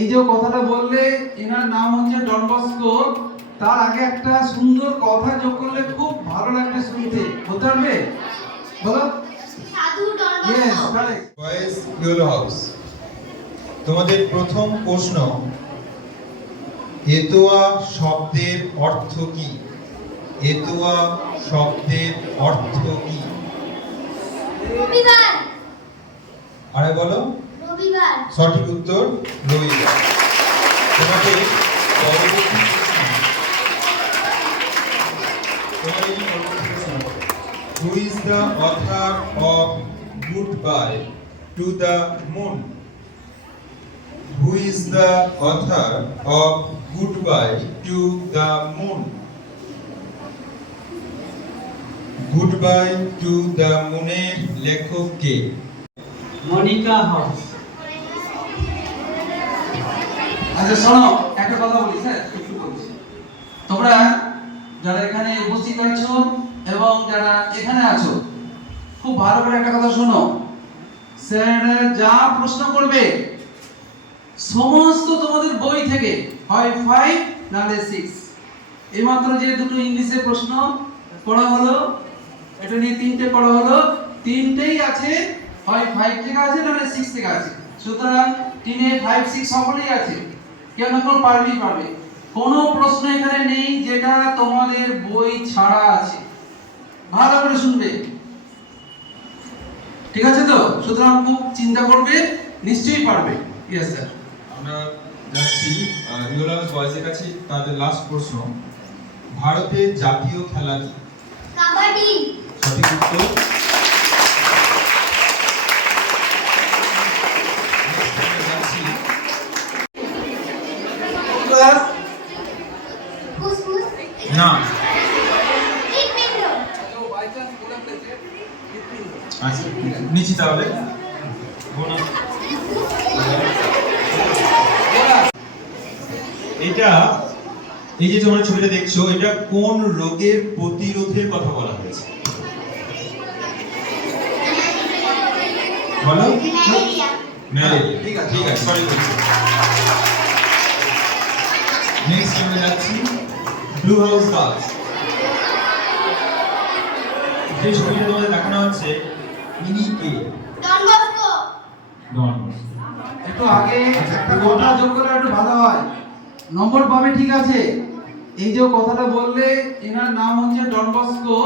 এই যে কথাটা বললে এনার নাম হচ্ছে ডন বস্কো, তার আগে একটা সুন্দর কথা যোগ করলে খুব ভালো লাগবে শুনতে, বলতে পারবে? বলো। সাধু Don yes, Bosco. Correct. Boys yellow house. তোমাদের প্রথম প্রশ্ন, এতোয়া শব্দের অর্থ কি? এতোয়া শব্দের অর্থ কি? রবিবার। আরে বলো। রবিবার। সঠিক উত্তর রবিবার। তোমাদের পরবর্তী প্রশ্ন, who is the author of good bye to the moon? Who is the author of Goodbye to the Moon? Goodbye to the Moon এর লেখক কে? মনিকা হাউস। আচ্ছা শোনো, একটা কথা বলি স্যার, একটু বলছি। তোমরা যারা এখানে উপস্থিত আছো এবং যারা এখানে আছো, খুব ভালো করে একটা কথা শোনো। স্যার যা প্রশ্ন করবে সমস্ত তোমাদের বই থেকে, হয় 5 নালে 6। এইমাত্র যে দুটো ইংলিশের প্রশ্ন পড়া হলো, এটা নিয়ে তিনটে পড়া হলো, তিনটেই আছে, হয় 5 থেকে আছে নালে 6 থেকে আছে। সুতরাং 3 5 6 সকলেই আছে, কেউ না কেউ পারবেই পারবে। কোনো প্রশ্ন এখানে নেই যেটা তোমাদের বই ছাড়া আছে, ভালো করে শুনবে, ঠিক আছে তো? সুতরাং খুব চিন্তা করবে, নিশ্চয়ই পারবে। Yes sir. আমরা যাচ্ছি ইউলাস বয়েজের কাছে। তাদের লাস্ট প্রশ্ন, ভারতের জাতীয় খেলা কি? কাবাডি। সঠিক উত্তর। ফুসফুস। না। হৃৎপিণ্ড। আচ্ছা নিচে তাহলে এটা, এই যে তোমরা ছবিটা দেখছো, এটা কোন রোগের প্রতিরোধের কথা বলা হয়েছে? বলো। ম্যালেরিয়া। ম্যালেরিয়া। ঠিক আছে। ঠিক আছে, সরি। নেক্সট আমরা যাচ্ছি ব্লু হাউস গার্লস। যে ছবিটা তোমাদের দেখানো হচ্ছে, ইনি কে? Don Bosco. ডন। একটু আগে একটা কথা যোগ করলে একটু ভালো হয়, নম্বর পাবে, ঠিক আছে? এই যে কথাটা বললে এনার নাম হচ্ছে ডন বস্কো,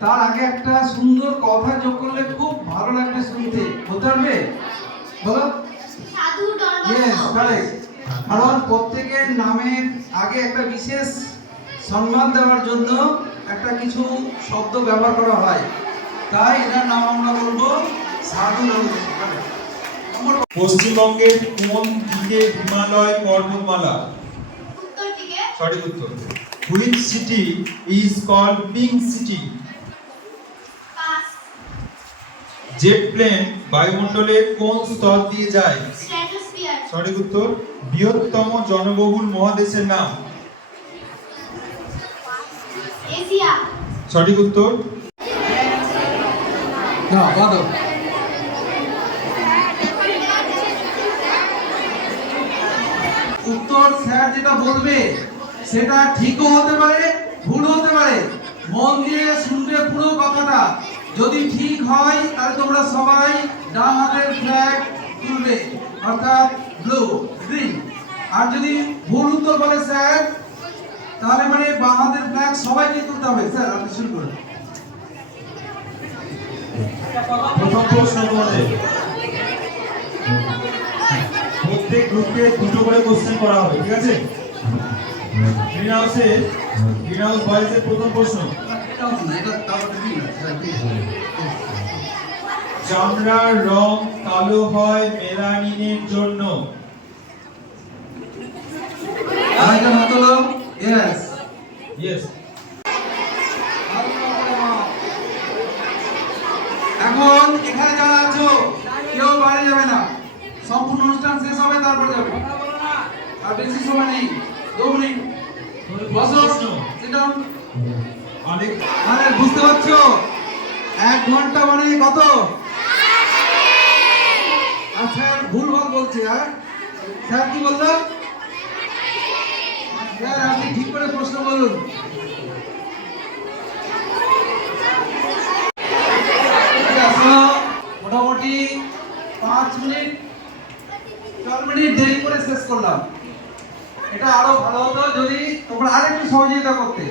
তার আগে একটা সুন্দর কথা যোগ করলে খুব ভালো লাগবে শুনতে, বলতে পারবে? বলো। সাধু ডন ইয়েস, বস্কো। কারেক্ট। কারণ প্রত্যেকের নামের আগে একটা বিশেষ সম্মান দেওয়ার জন্য একটা কিছু শব্দ ব্যবহার করা হয়, তাই এনার নাম আমরা বলবো সাধু ডন বস্কো। পশ্চিমবঙ্গের কোন দিকে হিমালয় পর্বতমালা? উত্তর দিকে। সঠিক উত্তর। Which city is called pink city? Pass. Jet plane বায়ুমণ্ডলের কোন স্তর দিয়ে যায়? স্ট্র্যাটোস্ফিয়ার। সঠিক উত্তর। বৃহত্তম জনবহুল মহাদেশের নাম? এশিয়া। সঠিক উত্তর। না, বলো। উত্তর স্যার যেটা বলবে সেটা ঠিকও হতে পারে, ভুল হতে পারে। মন দিয়ে শুনবে পুরো কথাটা। যদি ঠিক হয় তাহলে তোমরা সবাই ডান হাতের ফ্ল্যাগ তুলবে, অর্থাৎ ব্লু গ্রিন। আর যদি ভুল উত্তর বলে স্যার, তাহলে মানে বাঁ হাতের ফ্ল্যাগ সবাইকে তুলতে হবে। স্যার আপনি শুরু করুন। প্রথম প্রশ্ন তোমাদের, প্রত্যেক গ্রুপকে দুটো করে কোশ্চেন করা হবে, ঠিক আছে? গ্রিন হাউস বয়েজের প্রথম প্রশ্ন, চামড়ার রং কালো হয় মেলানিনের জন্য? ইয়েস। ইয়েস। এখন এখানে যারা আছো কেউ বাইরে যাবে না, সম্পূর্ণ অনুষ্ঠান শেষ হবে তারপর যাবে, আর বেশি সময় নেই, 2 মিনিট বসো। Sit down। অনেক মানে বুঝতে পারছো 1 ঘন্টা মানে কত? আচ্ছা ভুল ভাল বলছি, হ্যাঁ স্যার কি বললো? স্যার আপনি ঠিক করে প্রশ্ন বলুন। মোটামুটি 5 মিনিট 4 মিনিট দেরি করে শেষ করলাম। এটা আরো ভালো হতো যদি তোমরা আরেকটু সহযোগিতা করতে।